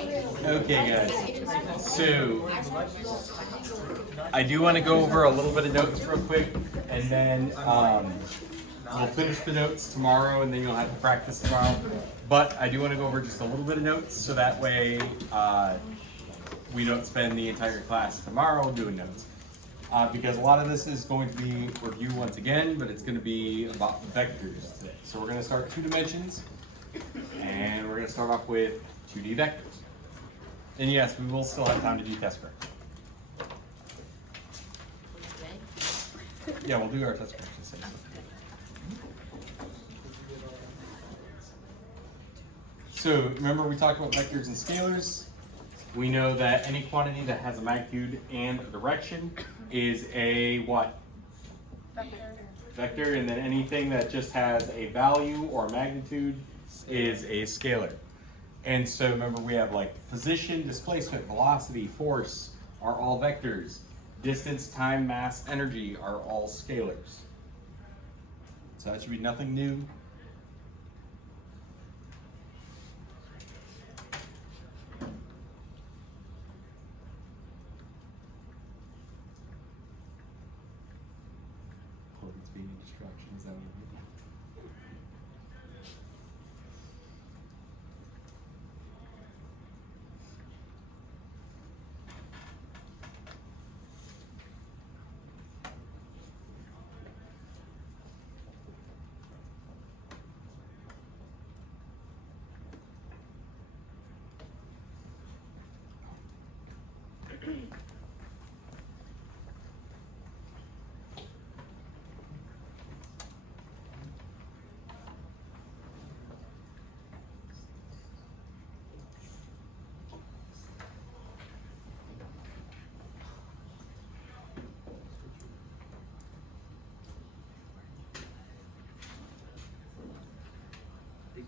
Okay, guys. So I do want to go over a little bit of notes real quick, and then we'll finish the notes tomorrow, and then you'll have to practice tomorrow. But I do want to go over just a little bit of notes, so that way we don't spend the entire class tomorrow doing notes. Because a lot of this is going to be review once again, but it's going to be about vectors today. So we're going to start 2 dimensions, and we're going to start off with 2D vectors. And yes, we will still have time to do test script. Yeah, we'll do our test script. So remember we talked about vectors and scalars. We know that any quantity that has a magnitude and a direction is a what? Vector, and then anything that just has a value or a magnitude is a scalar. And so remember we have like position, displacement, velocity, force are all vectors. Distance, time, mass, energy are all scalars. So that should be nothing new.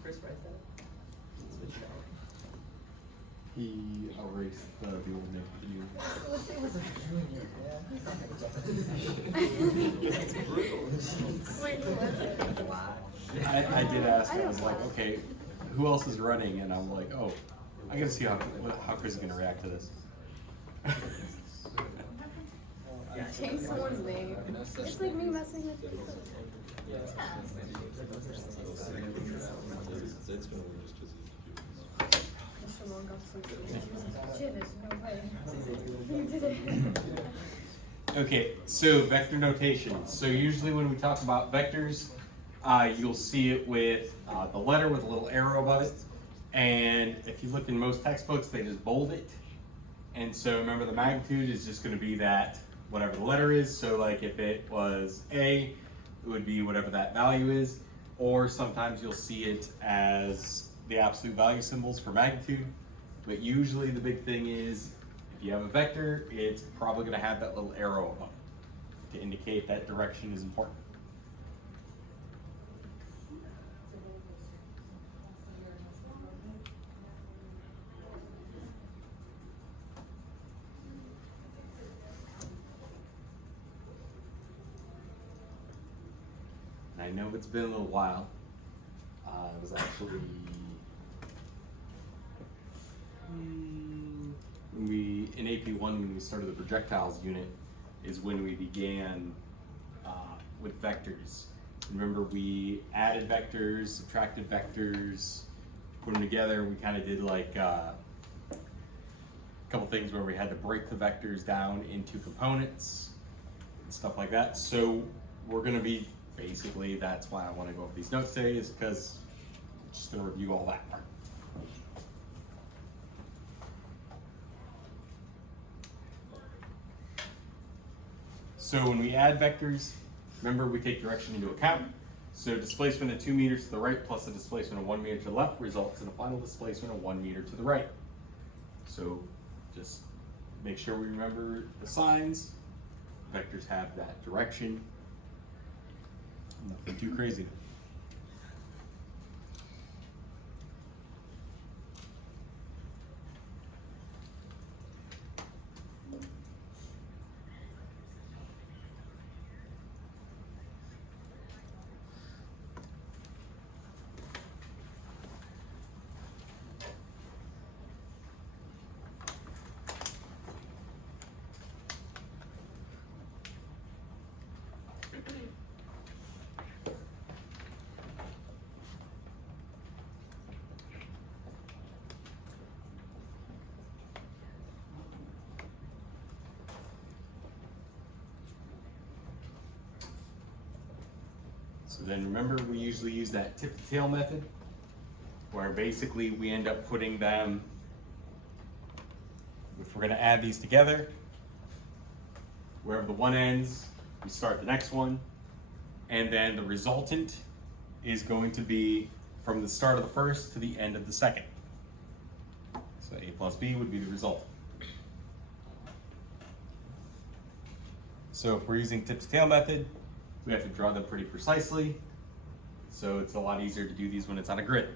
Chris write that? Switch it out. He erased the old name for the new. It was a junior, yeah. That's brutal. Wait, who was it? Wow. I did ask, I was like, okay, who else is running? And I'm like, oh, I gotta see how Chris is gonna react to this. Change someone's name. It's like me messing with people. Okay, so vector notation. So usually when we talk about vectors, you'll see it with the letter with a little arrow above it. And if you look in most textbooks, they just bold it. And so remember the magnitude is just going to be that whatever the letter is. So like if it was A, it would be whatever that value is. Or sometimes you'll see it as the absolute value symbols for magnitude. But usually the big thing is, if you have a vector, it's probably going to have that little arrow above it to indicate that direction is important. I know it's been a little while. It was actually in AP1 when we started the projectiles unit is when we began with vectors. Remember we added vectors, subtracted vectors, put them together. We kind of did like a couple things where we had to break the vectors down into components and stuff like that. So we're going to be basically, that's why I want to go over these notes today, is because I'm just going to review all that part. So when we add vectors, remember we take direction into account. So displacement of 2 meters to the right plus a displacement of 1 meter to the left results in a final displacement of 1 meter to the right. So just make sure we remember the signs. Vectors have that direction. Nothing too crazy. So then remember, we usually use that tip to tail method, where basically we end up putting them, if we're gonna add these together, wherever the one ends, we start the next one, and then the resultant is going to be from the start of the first to the end of the second. So A plus B would be the result. So if we're using tip to tail method, we have to draw them pretty precisely. So it's a lot easier to do these when it's on a grid.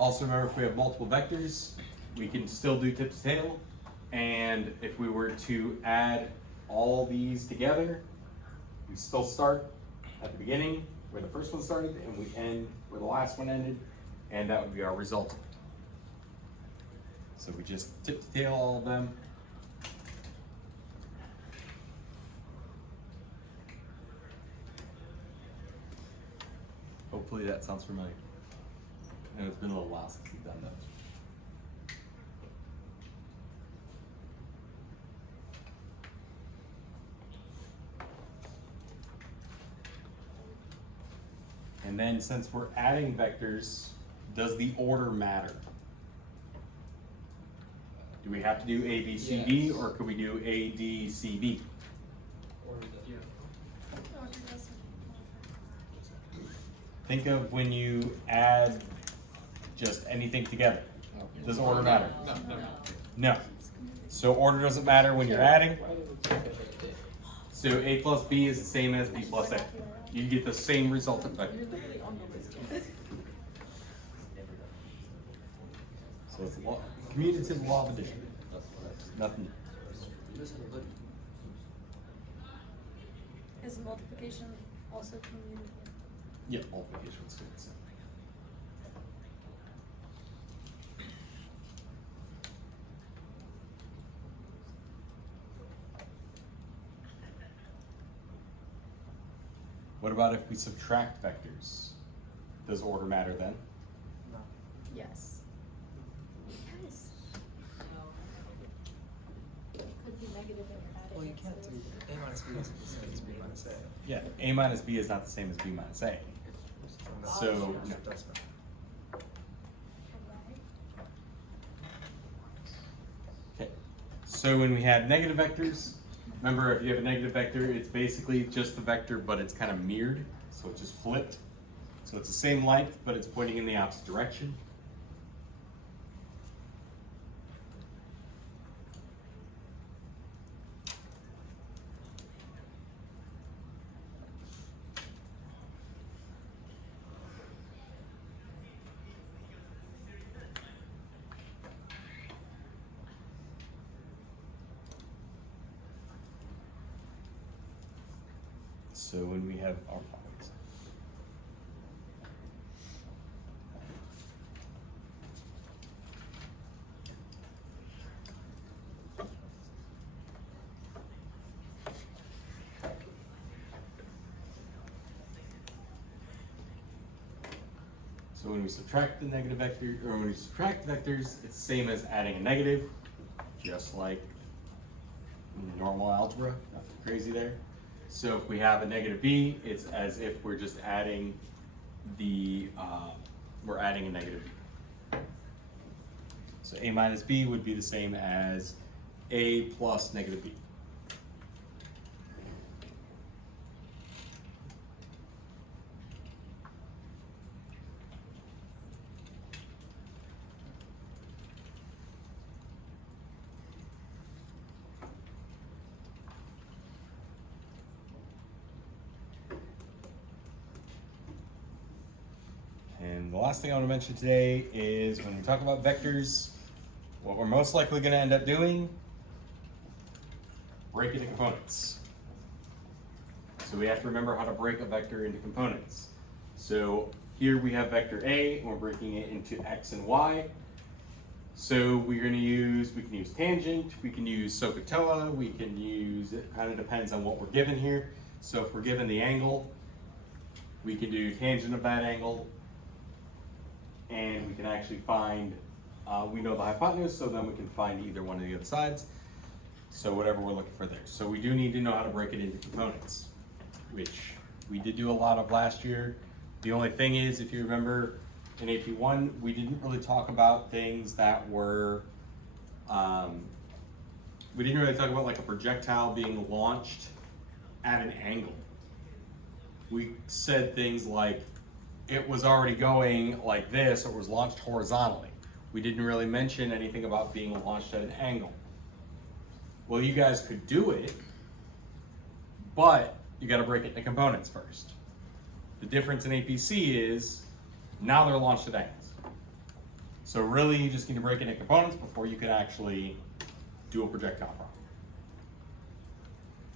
Also remember, if we have multiple vectors, we can still do tip to tail. And if we were to add all these together, we still start at the beginning where the first one started and we end where the last one ended, and that would be our resultant. So we just tip to tail all of them. Hopefully that sounds familiar. I know it's been a little while since we've done those. And then since we're adding vectors, does the order matter? Do we have to do A, B, C, D, Yes. or could we do A, D, C, D? Think of when you add just anything together. Does order matter? No. So order doesn't matter when you're adding. So A plus B is the same as B plus A. You get the same resultant vector. So it's law, commutative law of addition. Nothing. Is multiplication also commutative? Yeah, multiplication is good. So. What about if we subtract vectors? Does order matter then? Yes. Yes. It could be negative if you're adding. Well, you can't do A minus B is the same as B minus A. Yeah, A minus B is not the same as B minus A. So, no. That's not. Okay. So when we have negative vectors, remember if you have a negative vector, it's basically just the vector, but it's kind of mirrored. So it's just flipped. So it's the same length, but it's pointing in the opposite direction. So when we have our points. So when we subtract the negative vector, or when we subtract vectors, it's the same as adding a negative, just like normal algebra, nothing crazy there. So if we have a negative b, it's as if we're just adding the, we're adding a negative b. So a minus b would be the same as a plus negative b. And last thing I want to mention today is when we talk about vectors, what we're most likely going to end up doing, break it into components. So we have to remember how to break a vector into components. So here we have vector A, and we're breaking it into X and Y. So we can use tangent, we can use SOHCAHTOA, we can use, it kind of depends on what we're given here. So if we're given the angle, we can do tangent of that angle, and we can actually find, we know the hypotenuse, so then we can find either one of the other sides. So whatever we're looking for there. So we do need to know how to break it into components, which we did do a lot of last year. The only thing is, if you remember, in AP1, we didn't really talk about things that were, we didn't really talk about like a projectile being launched at an angle. We said things like it was already going like this or was launched horizontally. We didn't really mention anything about being launched at an angle. Well, you guys could do it, but you gotta break it into components first. The difference in APC is now they're launched at angles. So really you just need to break it into components before you can actually do a projectile problem.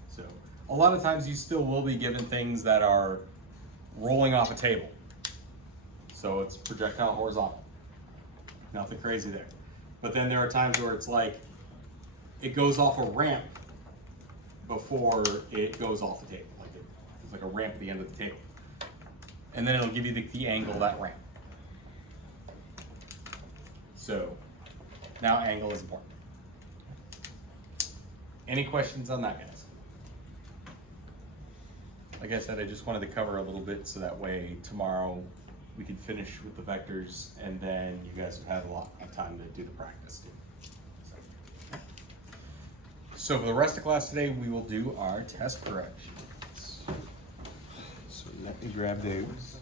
So a lot of times you still will be given things that are rolling off a table. So it's projectile horizontal. Nothing crazy there. But then there are times where it's like, it goes off a ramp before it goes off the table. Like it's like a ramp at the end of the table. And then it'll give you the angle of that ramp. So now angle is important. Any questions on that, guys? Like I said, I just wanted to cover a little bit so that way tomorrow we could finish with the vectors and then you guys would have a lot of time to do the practice. So for the rest of class today, we will do our test corrections. So let me grab those.